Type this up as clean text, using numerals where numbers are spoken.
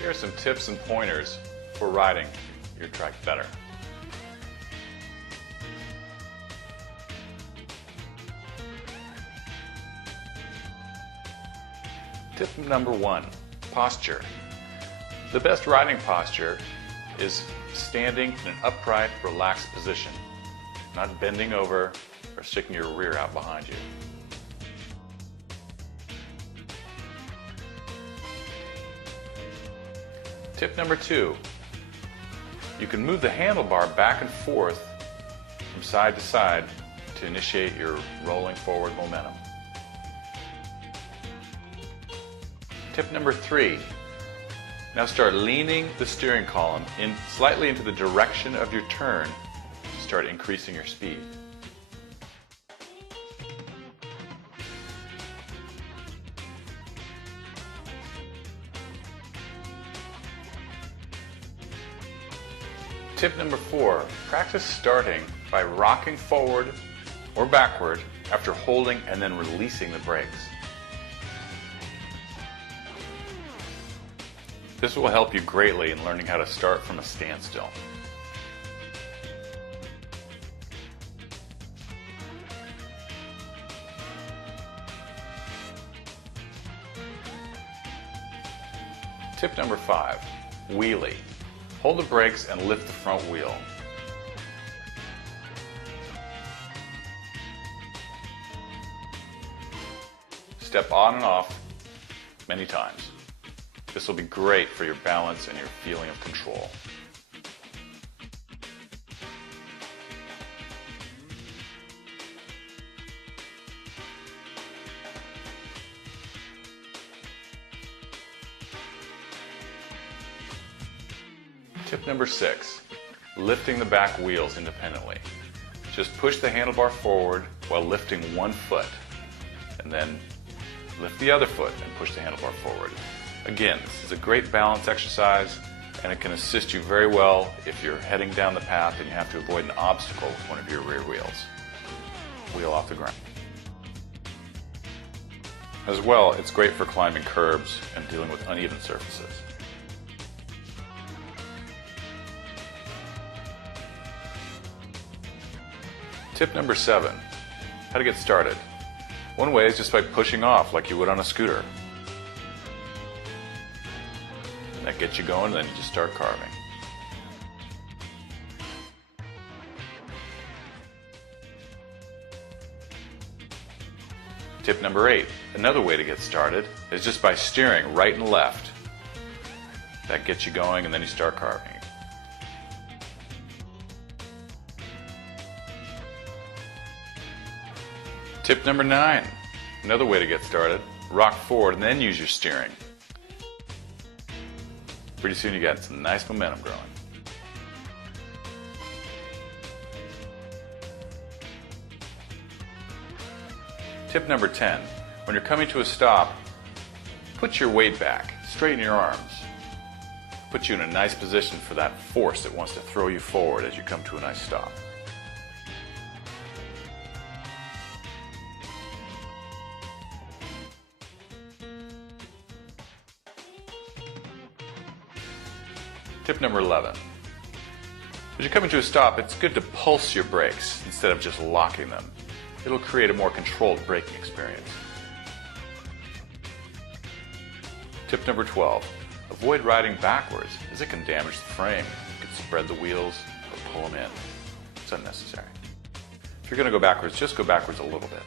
Here are some tips and pointers for riding your trike better. Tip number 1, posture. The best riding posture is standing in an upright, relaxed position, not bending over or sticking your rear out behind you. Tip number 2, you can move the handlebar back and forth from side to side to initiate your rolling forward momentum. Tip number 3, now start leaning the steering column slightly into the direction of your turn to start increasing your speed. Tip number 4, practice starting by rocking forward or backward after holding and then releasing the brakes. This will help you greatly in learning how to start from a standstill. Tip number 5, wheelie. Hold the brakes and lift the front wheel. Step on and off many times. This will be great for your balance and your feeling of control. Tip number 6, lifting the back wheels independently. Just push the handlebar forward while lifting one foot, and then lift the other foot and push the handlebar forward. Again, this is a great balance exercise, and it can assist you very well if you're heading down the path and you have to avoid an obstacle with one of your rear wheels. Wheel off the ground. As well, it's great for climbing curbs and dealing with uneven surfaces. Tip number 7, how to get started. One way is just by pushing off like you would on a scooter. And that gets you going, and then you just start carving. Tip number 8, another way to get started is just by steering right and left. That gets you going, and then you start carving. Tip number 9, another way to get started, rock forward and then use your steering. Pretty soon you got some nice momentum growing. Tip number 10, when you're coming to a stop, put your weight back, straighten your arms. Put you in a nice position for that force that wants to throw you forward as you come to a nice stop. Tip number 11. As you're coming to a stop, it's good to pulse your brakes instead of just locking them. It'll create a more controlled braking experience. Tip number 12. Avoid riding backwards as it can damage the frame. You can spread the wheels or pull them in. It's unnecessary. If you're going to go backwards, just go backwards a little bit.